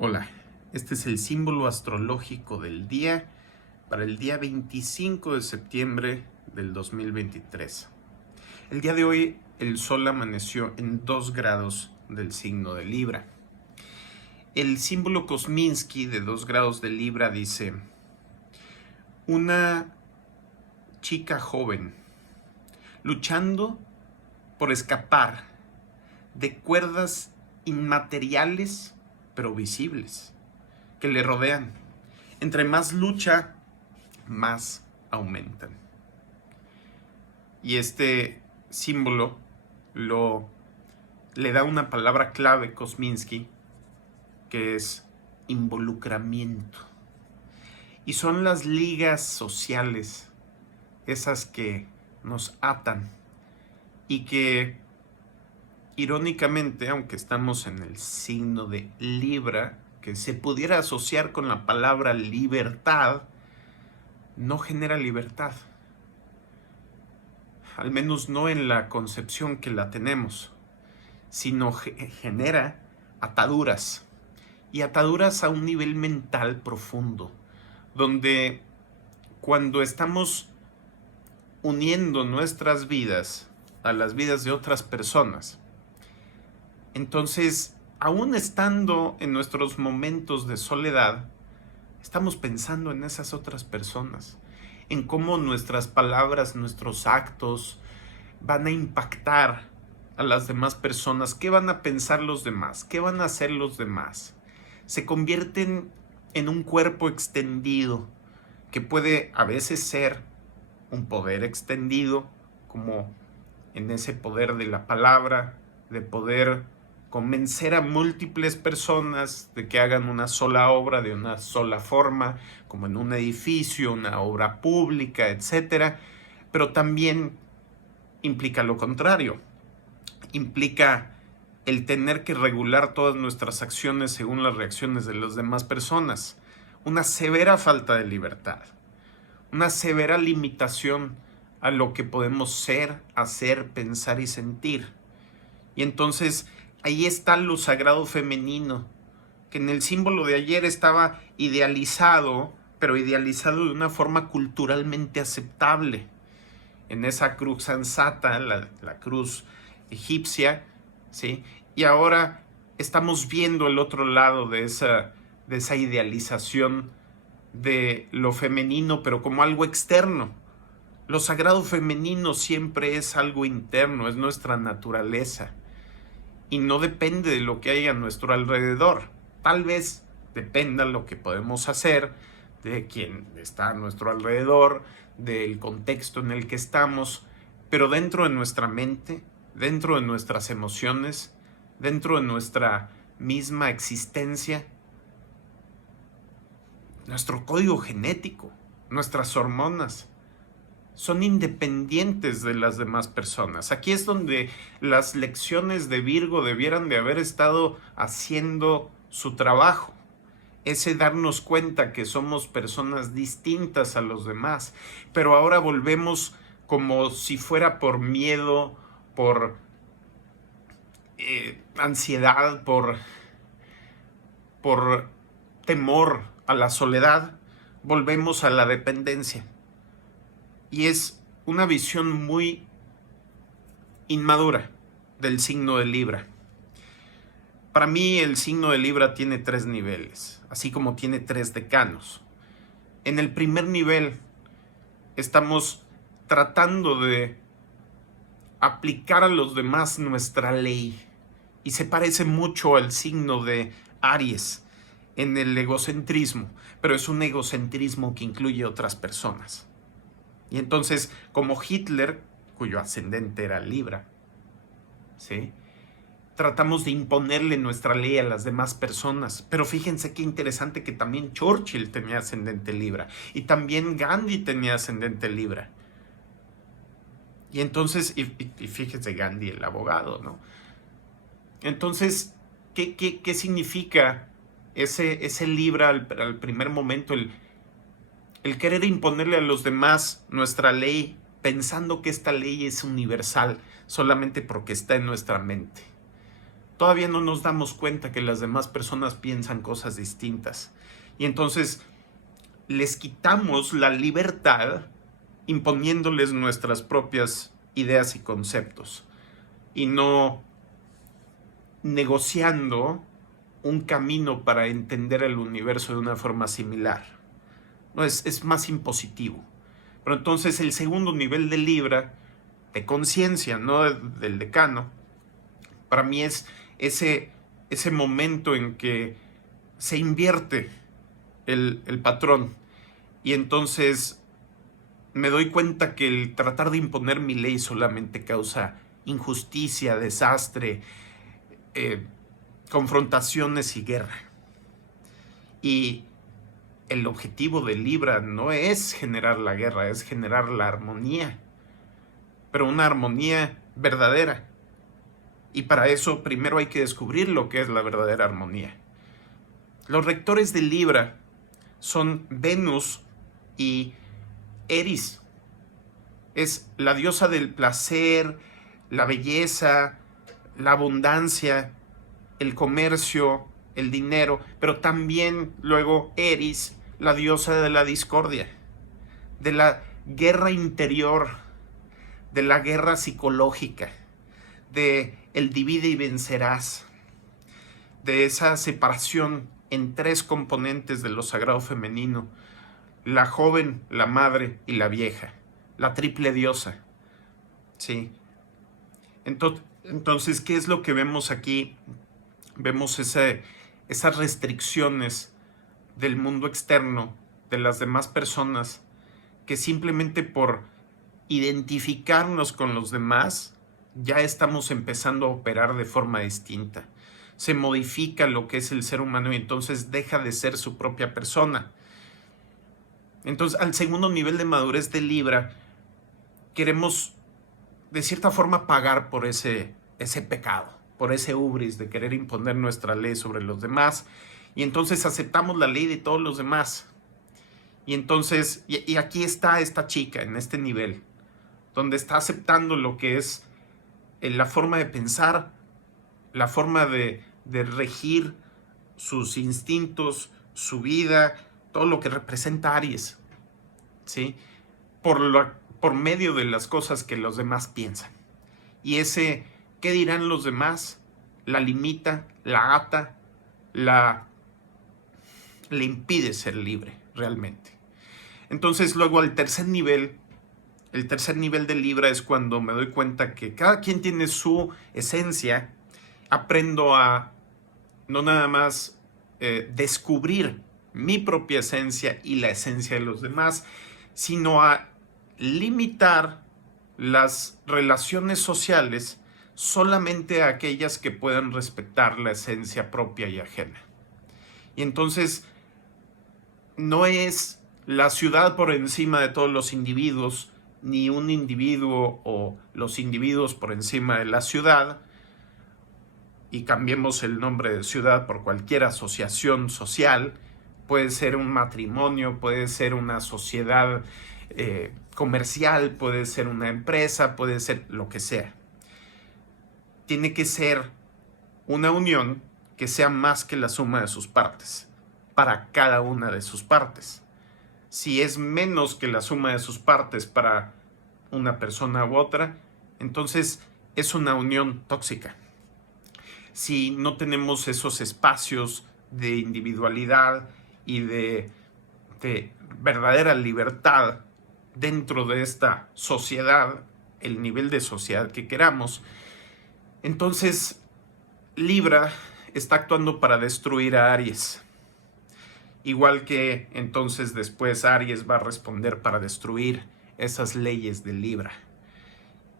Hola, este es el símbolo astrológico del día para el día 25 de septiembre del 2023. El día de hoy el Sol amaneció en 2 grados del signo de Libra. El símbolo Kosminski de 2 grados de Libra dice: una chica joven luchando por escapar de cuerdas inmateriales pero visibles que le rodean. Entre más lucha, más aumentan. Y este símbolo le da una palabra clave Kosminski, que es involucramiento. Y son las ligas sociales, esas que nos atan y que, irónicamente, aunque estamos en el signo de Libra, que se pudiera asociar con la palabra libertad, no genera libertad. Al menos no en la concepción que la tenemos, sino genera ataduras. Y ataduras a un nivel mental profundo, donde cuando estamos uniendo nuestras vidas a las vidas de otras personas, entonces, aún estando en nuestros momentos de soledad, estamos pensando en esas otras personas, en cómo nuestras palabras, nuestros actos van a impactar a las demás personas, qué van a pensar los demás, qué van a hacer los demás. Se convierten en un cuerpo extendido que puede a veces ser un poder extendido, como en ese poder de la palabra, de poder convencer a múltiples personas de que hagan una sola obra de una sola forma, como en un edificio, una obra pública, etc. Pero también implica lo contrario. Implica el tener que regular todas nuestras acciones según las reacciones de las demás personas. Una severa falta de libertad. Una severa limitación a lo que podemos ser, hacer, pensar y sentir. Y entonces ahí está lo sagrado femenino, que en el símbolo de ayer estaba idealizado, pero idealizado de una forma culturalmente aceptable. En esa cruz ansata, la cruz egipcia, ¿sí? Y ahora estamos viendo el otro lado de esa idealización de lo femenino, pero como algo externo. Lo sagrado femenino siempre es algo interno, es nuestra naturaleza. Y no depende de lo que hay a nuestro alrededor. Tal vez dependa lo que podemos hacer, de quién está a nuestro alrededor, del contexto en el que estamos, pero dentro de nuestra mente, dentro de nuestras emociones, dentro de nuestra misma existencia, nuestro código genético, nuestras hormonas, son independientes de las demás personas. Aquí es donde las lecciones de Virgo debieran de haber estado haciendo su trabajo. Ese darnos cuenta que somos personas distintas a los demás. Pero ahora volvemos como si fuera por miedo, por ansiedad, por temor a la soledad. Volvemos a la dependencia. Y es una visión muy inmadura del signo de Libra. Para mí el signo de Libra tiene 3 niveles, así como tiene 3 decanos. En el primer nivel estamos tratando de aplicar a los demás nuestra ley. Y se parece mucho al signo de Aries en el egocentrismo, pero es un egocentrismo que incluye otras personas. Y entonces, como Hitler, cuyo ascendente era Libra, ¿sí?, tratamos de imponerle nuestra ley a las demás personas. Pero fíjense qué interesante que también Churchill tenía ascendente Libra. Y también Gandhi tenía ascendente Libra. Y entonces, y fíjense Gandhi, el abogado, ¿no? Entonces, ¿qué significa ese Libra al primer momento? El querer imponerle a los demás nuestra ley, pensando que esta ley es universal solamente porque está en nuestra mente. todavía no nos damos cuenta que las demás personas piensan cosas distintas. Y entonces les quitamos la libertad imponiéndoles nuestras propias ideas y conceptos y no negociando un camino para entender el universo de una forma similar. No, es más impositivo. Pero entonces el segundo nivel de Libra, de conciencia, no del decano, para mí es ese momento en que se invierte el patrón y entonces me doy cuenta que el tratar de imponer mi ley solamente causa injusticia, desastre, confrontaciones y guerra. Y el objetivo de Libra no es generar la guerra, es generar la armonía, pero una armonía verdadera. Y para eso primero hay que descubrir lo que es la verdadera armonía. Los rectores de Libra son Venus y Eris. Es la diosa del placer, la belleza, la abundancia, el comercio, el dinero, pero también luego Eris, la diosa de la discordia, de la guerra interior, de la guerra psicológica, de el divide y vencerás, de esa separación en tres componentes de lo sagrado femenino: la joven, la madre y la vieja, la triple diosa. Sí. Entonces, ¿qué es lo que vemos aquí? Vemos esas restricciones del mundo externo, de las demás personas, que simplemente por identificarnos con los demás, ya estamos empezando a operar de forma distinta. Se modifica lo que es el ser humano y entonces deja de ser su propia persona. Entonces, al segundo nivel de madurez de Libra, queremos de cierta forma pagar por ese pecado, por ese hubris de querer imponer nuestra ley sobre los demás, y entonces aceptamos la ley de todos los demás. Y entonces, y aquí está esta chica en este nivel, donde está aceptando lo que es la forma de pensar, la forma de regir sus instintos, su vida, todo lo que representa Aries, ¿sí? Por medio de las cosas que los demás piensan. Y ese ¿qué dirán los demás? La limita, la ata, le impide ser libre realmente. Entonces luego el tercer nivel de Libra es cuando me doy cuenta que cada quien tiene su esencia. Aprendo a no nada más descubrir mi propia esencia y la esencia de los demás, sino a limitar las relaciones sociales solamente a aquellas que puedan respetar la esencia propia y ajena. Y entonces no es la ciudad por encima de todos los individuos, ni un individuo o los individuos por encima de la ciudad, y cambiemos el nombre de ciudad por cualquier asociación social. Puede ser un matrimonio, puede ser una sociedad comercial, puede ser una empresa, puede ser lo que sea. Tiene que ser una unión que sea más que la suma de sus partes, para cada una de sus partes. Si es menos que la suma de sus partes para una persona u otra, entonces es una unión tóxica. Si no tenemos esos espacios de individualidad y de verdadera libertad dentro de esta sociedad, el nivel de sociedad que queramos, entonces Libra está actuando para destruir a Aries. Igual que entonces después Aries va a responder para destruir esas leyes de Libra.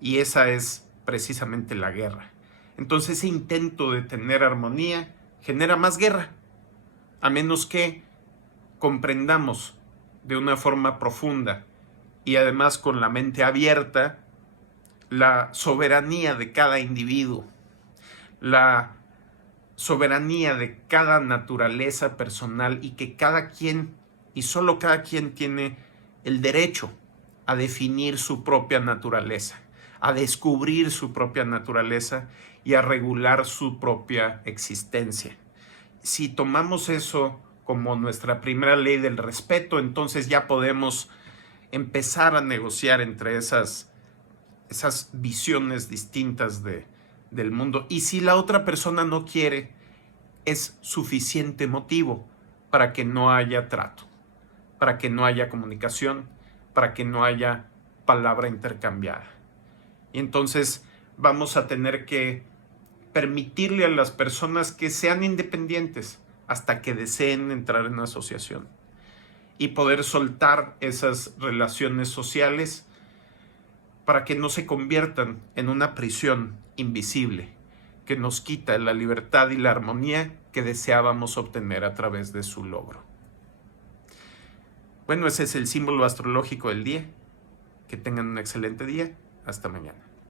Y esa es precisamente la guerra. Entonces ese intento de tener armonía genera más guerra, a menos que comprendamos de una forma profunda y además con la mente abierta la soberanía de cada individuo, la soberanía de cada naturaleza personal, y que cada quien, y solo cada quien, tiene el derecho a definir su propia naturaleza, a descubrir su propia naturaleza y a regular su propia existencia. Si tomamos eso como nuestra primera ley del respeto, entonces ya podemos empezar a negociar entre esas visiones distintas del mundo. Y si la otra persona no quiere, es suficiente motivo para que no haya trato, para que no haya comunicación, para que no haya palabra intercambiada. Y entonces vamos a tener que permitirle a las personas que sean independientes hasta que deseen entrar en una asociación y poder soltar esas relaciones sociales para que no se conviertan en una prisión invisible que nos quita la libertad y la armonía que deseábamos obtener a través de su logro. Bueno, ese es el símbolo astrológico del día. Que tengan un excelente día. Hasta mañana.